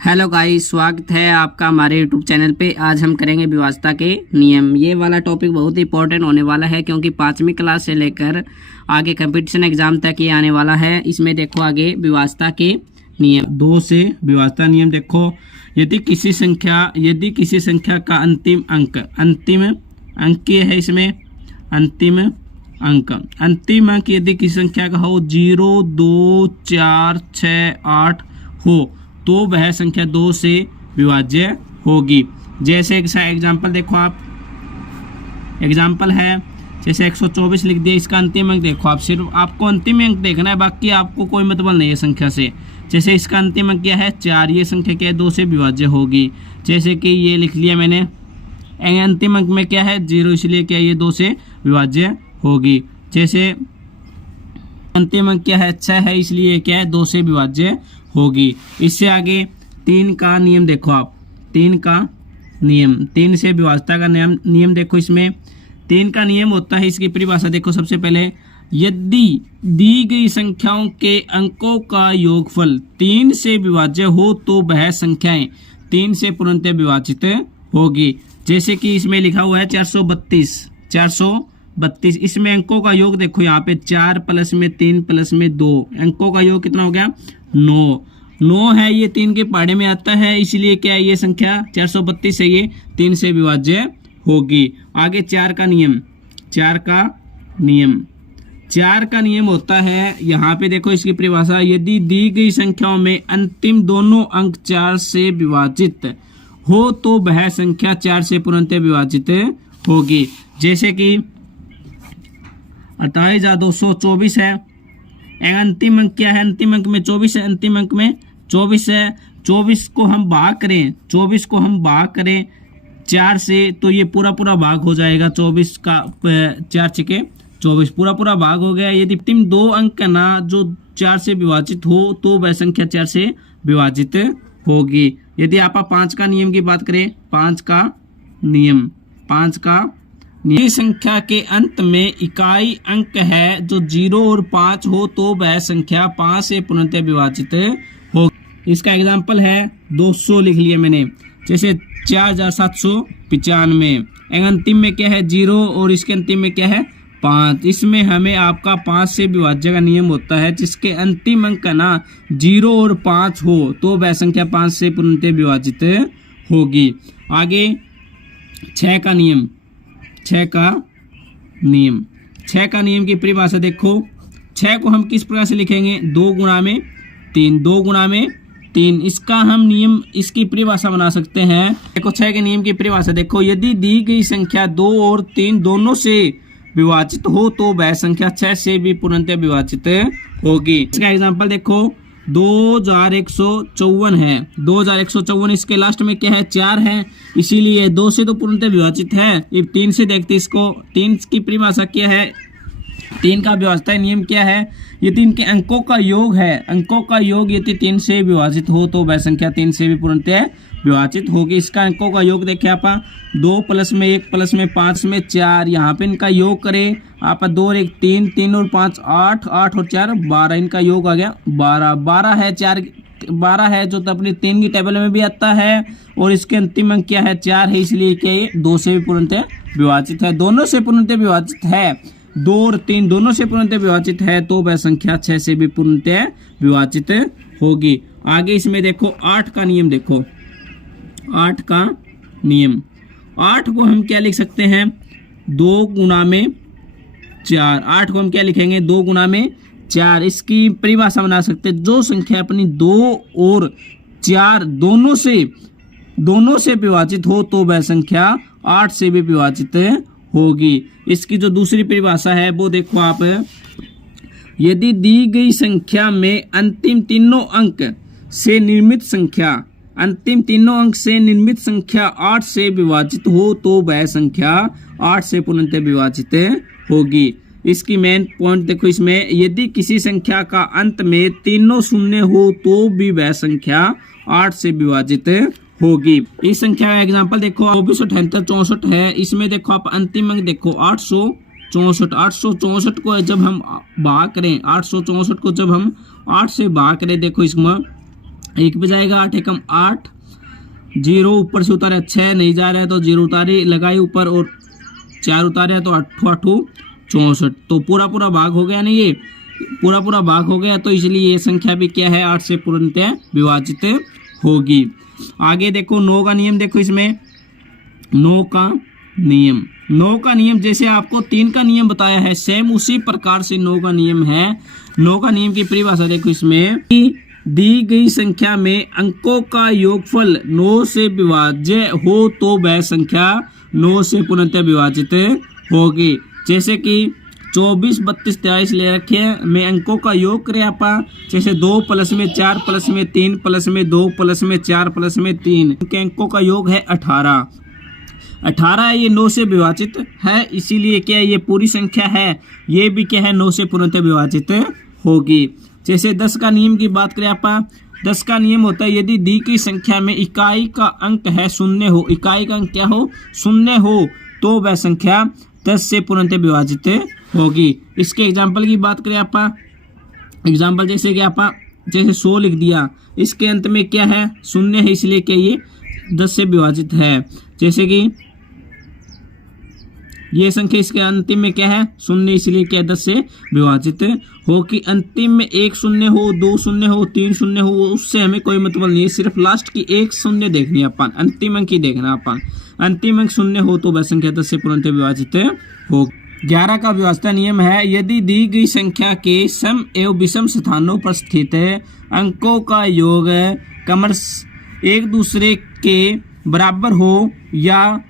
Hello guys, स्वागत है आपका हमारे यूट्यूब चैनल पे। आज हम करेंगे विवादिता के नियम। ये वाला टॉपिक बहुत ही इंपॉर्टेंट होने वाला है क्योंकि 5वीं क्लास से लेकर आगे कंपटीशन एग्जाम तक ये आने वाला है। इसमें देखो आगे विवादिता के नियम 2 से विवादिता नियम देखो। यदि किसी संख्या का अंतिम अंक ये है, इसमें अंतिम अंक यदि किसी संख्या का हो 0, 2, 4, 6, 8 हो तो वह संख्या 2 से विभाज्य होगी। जैसे एक एग्जाम्पल देखो, आप एग्जाम्पल है जैसे 124 लिख दिया। इसका अंतिम अंक देखो, आप सिर्फ आपको अंतिम अंक देखना है, बाकी आपको कोई मतलब नहीं है संख्या से। जैसे इसका अंतिम अंक क्या है 4, ये संख्या क्या है 2 से विभाज्य होगी। जैसे कि ये लिख लिया मैंने, अंतिम अंक में क्या है 0, इसलिए क्या ये 2 से विभाज्य होगी। जैसे अंतिम अंक क्या है 6 है, इसलिए क्या है 2 से विभाज्य होगी। इससे आगे 3 का नियम देखो, आप 3 का नियम, 3 से विभाज्यता का नियम देखो। इसमें 3 का नियम होता है, इसकी परिभाषा देखो। सबसे पहले, यदि दी गई संख्याओं के अंकों का योगफल 3 से विभाज्य हो तो वह संख्याएं 3 से पूर्णतः विभाजित होगी। जैसे कि इसमें लिखा हुआ है 432। इसमें अंकों का योग देखो, यहाँ पे 4 प्लस में 3 प्लस में 2, अंकों का योग कितना हो गया 9 है। ये 3 के पहाड़े में आता है, इसलिए क्या है ये संख्या 432 है, ये 3 से विभाज्य होगी। आगे 4 का नियम होता है, यहाँ पे देखो इसकी परिभाषा। यदि दी गई संख्याओं में अंतिम दोनों अंक 4 से विभाजित हो तो वह संख्या 4 से पूर्णतः विभाजित होगी। जैसे कि 28,224 है, अंतिम अंक क्या है, अंतिम अंक में 24 है, अंतिम अंक में 24 है। 24 को हम भाग करें 4 से तो ये पूरा भाग हो जाएगा। 24 का 4 छिके 24 पूरा भाग हो गया। यदि अंतिम 2 अंक ना जो 4 से विभाजित हो तो वह संख्या 4 से विभाजित होगी। यदि आप 5 का नियम की बात करें, 5 का नियम संख्या के अंत में इकाई अंक है जो 0 और 5 हो तो वह संख्या 5 से पूर्णतः विभाजित हो। इसका एग्जाम्पल है 200 लिख लिया मैंने। जैसे 4795, अंतिम में क्या है 0 और इसके अंतिम में क्या है 5। इसमें हमें आपका 5 से विभाज्य का नियम होता है, जिसके अंतिम अंक ना 0 और 5 हो तो वह संख्या 5 से पूर्णतः विभाजित होगी। आगे 6 का नियम की परिभाषा देखो। 6 को हम किस प्रकार से लिखेंगे, 2 गुणा में 3। इसका हम नियम, इसकी परिभाषा बना सकते हैं। देखो 6 के नियम की परिभाषा देखो। यदि दी गई संख्या 2 और 3 दोनों से विभाजित हो तो वह संख्या 6 से भी पूर्णतः विभाजित होगी। इसका एग्जांपल देखो, 2154 है। 2154 इसके लास्ट में क्या है 4 है, इसीलिए 2 से तो पूर्णतः विभाजित है। अब 3 से देखते इसको। 3 की परिभाषा क्या है, 3 का विभाज्यता नियम क्या है, यदि इनके अंकों का योग यदि 3 से विभाजित हो तो वह संख्या 3 से भी पूर्णतः विभाजित होगी। इसका अंकों का योग देखें आप, 2 प्लस में 1 प्लस में 5 में 4, यहाँ पे इनका योग करें आप 2 और 1 3 और 5 8 और 4 12, इनका योग आ गया 12 है। 12 है जो तो अपनी 3 की टेबल में भी आता है, और इसके अंतिम अंक क्या है 4 है, इसलिए क्या ये 2 से भी पूर्णतः विभाजित है। दोनों से पूर्णतः विभाजित है, 2 और 3 दोनों से पूर्णतः विभाजित है तो वह संख्या 6 से भी पूर्णतः विभाजित होगी। आगे इसमें देखो 8 का नियम देखो। 8 का नियम, 8 को हम क्या लिख सकते हैं 2 गुणा में 4। 8 को हम क्या लिखेंगे 2 गुणा में 4। इसकी परिभाषा बना सकते हैं, जो संख्या अपनी 2 और 4 दोनों से विभाजित हो तो वह संख्या 8 से भी विभाजित होगी। इसकी जो दूसरी परिभाषा है वो देखो आप, यदि दी गई संख्या में अंतिम तीनों अंक से निर्मित संख्या 8 से विभाजित हो तो वह संख्या 8 से पूर्णतः विभाजित होगी। इसकी मेन पॉइंट देखो इसमें, यदि किसी संख्या का अंत में तीनों शून्य हो तो भी वह संख्या 8 से विभाजित होगी। इस संख्या का एग्जांपल देखो, 2478 64 है। इसमें देखो आप अंतिम अंक देखो 864 को जब हम भाग करें 864 को जब हम 8 से भाग करें, देखो इसमें 1 पे जाएगा 8 एकम 8, 0 ऊपर से उतारे 6 नहीं जा रहा है तो 0 उतारे लगाई ऊपर और 4 उतारे तो 8 8 64। तो पूरा पूरा भाग हो गया ना, ये पूरा पूरा भाग हो गया, तो इसलिए ये संख्या भी क्या है 8 से पूर्णतः विभाजित होगी। आगे देखो 9 का नियम, देखो इसमें 9 का नियम, 9 का नियम जैसे आपको 3 का नियम बताया है सेम उसी प्रकार से 9 का नियम है। 9 का नियम की परिभाषा देखो इसमें, दी गई संख्या में अंकों का योगफल 9 से विभाज्य हो तो वह संख्या 9 से पूर्णतः विभाजित होगी। जैसे कि 24, 32, 43 ले रखे हैं, में अंकों का योग करें आप, जैसे 2 प्लस में 4 प्लस में 3 प्लस में 2 प्लस में 4 प्लस में 3, इनके अंकों का योग है 18। 18 है, ये 9 से विभाजित है, इसीलिए क्या ये पूरी संख्या है, ये भी क्या है 9 से पूर्णतः विभाजित होगी। जैसे 10 का नियम की बात करें आप, 10 का नियम होता है यदि दी गई संख्या में इकाई का अंक है शून्य हो, इकाई का अंक क्या हो शून्य हो, तो वह संख्या 10 से पूर्णतः विभाजित होगी। इसके एग्जाम्पल की बात करें आप, एग्जाम्पल जैसे कि आप जैसे 100 लिख दिया, इसके अंत में क्या है शून्य है, इसलिए क्या ये 10 से विभाजित है। जैसे कि ये संख्या इसके अंतिम में क्या है शून्य, इसलिए क्या 10 से विभाजित हो। कि अंतिम में 1 शून्य हो, 2 शून्य हो, 3 शून्य हो, उससे हमें कोई मतलब नहीं है, सिर्फ लास्ट की 1 शून्य देखनी है अपन, अंतिम अंक ही देखना अपन। अंतिम अंक शून्य हो तो वह संख्या 10 से पूर्णतः विभाजित हो। 11 का व्यवस्था नियम है यदि दी गई संख्या के सम एवं विषम स्थानों पर स्थित अंकों का योग क्रमश एक दूसरे के बराबर हो या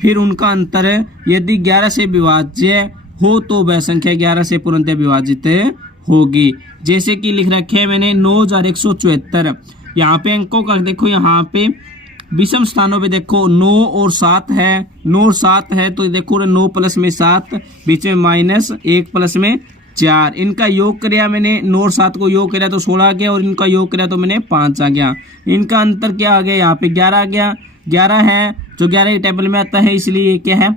फिर उनका अंतर यदि 11 से विभाज्य हो तो वह संख्या 11 से पूर्णतः विभाजित होगी। जैसे कि लिख रखे हैं मैंने 9174, यहाँ पे अंकों का देखो, यहाँ पे विषम स्थानों पे देखो 9 और 7 है, 9 और 7 है तो देखो 9 प्लस में 7, बीच में माइनस 1 प्लस में 4, इनका योग कराया मैंने, 9 और 7 को योग कराया तो 16 आ गया और इनका योग कराया तो मैंने 5 आ गया। इनका अंतर क्या आ गया, यहाँ पे 11 आ गया, 11 है जो 11 के टेबल में आता है, इसलिए ये क्या है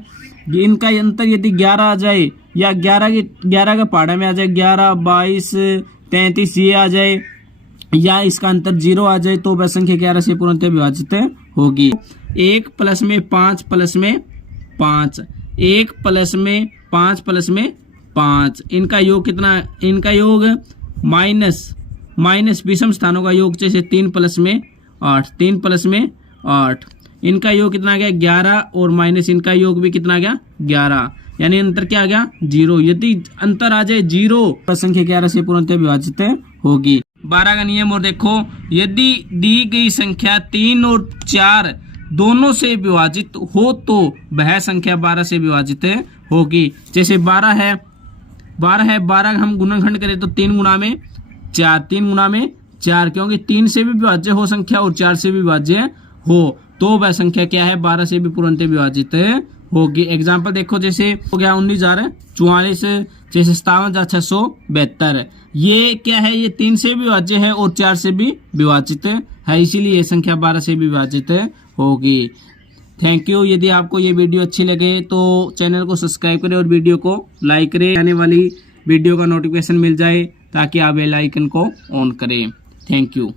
इनका अंतर यदि 11 आ जाए या 11 का पहाड़ा में आ जाए, 11, 22, 33 ये आ जाए या इसका अंतर 0 आ जाए तो वह संख्या 11 से पूर्णतः विभाजित होगी। 1 प्लस में 5 प्लस में 5, 1 प्लस में 5 प्लस में 5, इनका योग कितना, इनका योग माइनस विषम स्थानों का योग जैसे 3 प्लस में 8, 3 प्लस में 8, इनका योग कितना आ गया 11 और माइनस इनका योग भी कितना आ गया 11, यानी अंतर क्या आ गया 0। यदि अंतर आ जाए 0 तो संख्या 11 से पूर्णतः विभाजित होगी। 12 का नियम और देखो, यदि दी गई संख्या 3 और 4 दोनों से विभाजित हो तो वह संख्या 12 से विभाजित होगी। जैसे 12 है, 12 हम गुणनखंड करें तो 3 गुणा में 4, 3 गुणा में 4, क्योंकि 3 से भी विभाज्य हो संख्या और 4 से भी विभाज्य हो तो वह संख्या क्या है 12 से भी पूर्णतः विभाजित होगी। एग्जाम्पल देखो, जैसे हो गया 19,044, जैसे 57,672, ये क्या है ये 3 से भी विभाज्य है और 4 से भी विभाजित है, इसीलिए ये संख्या 12 से भी विभाजित होगी। Thank you. यदि आपको ये वीडियो अच्छी लगे तो चैनल को सब्सक्राइब करें और वीडियो को लाइक करें, आने वाली वीडियो का नोटिफिकेशन मिल जाए ताकि आप बेल आइकन को ऑन करें। Thank you.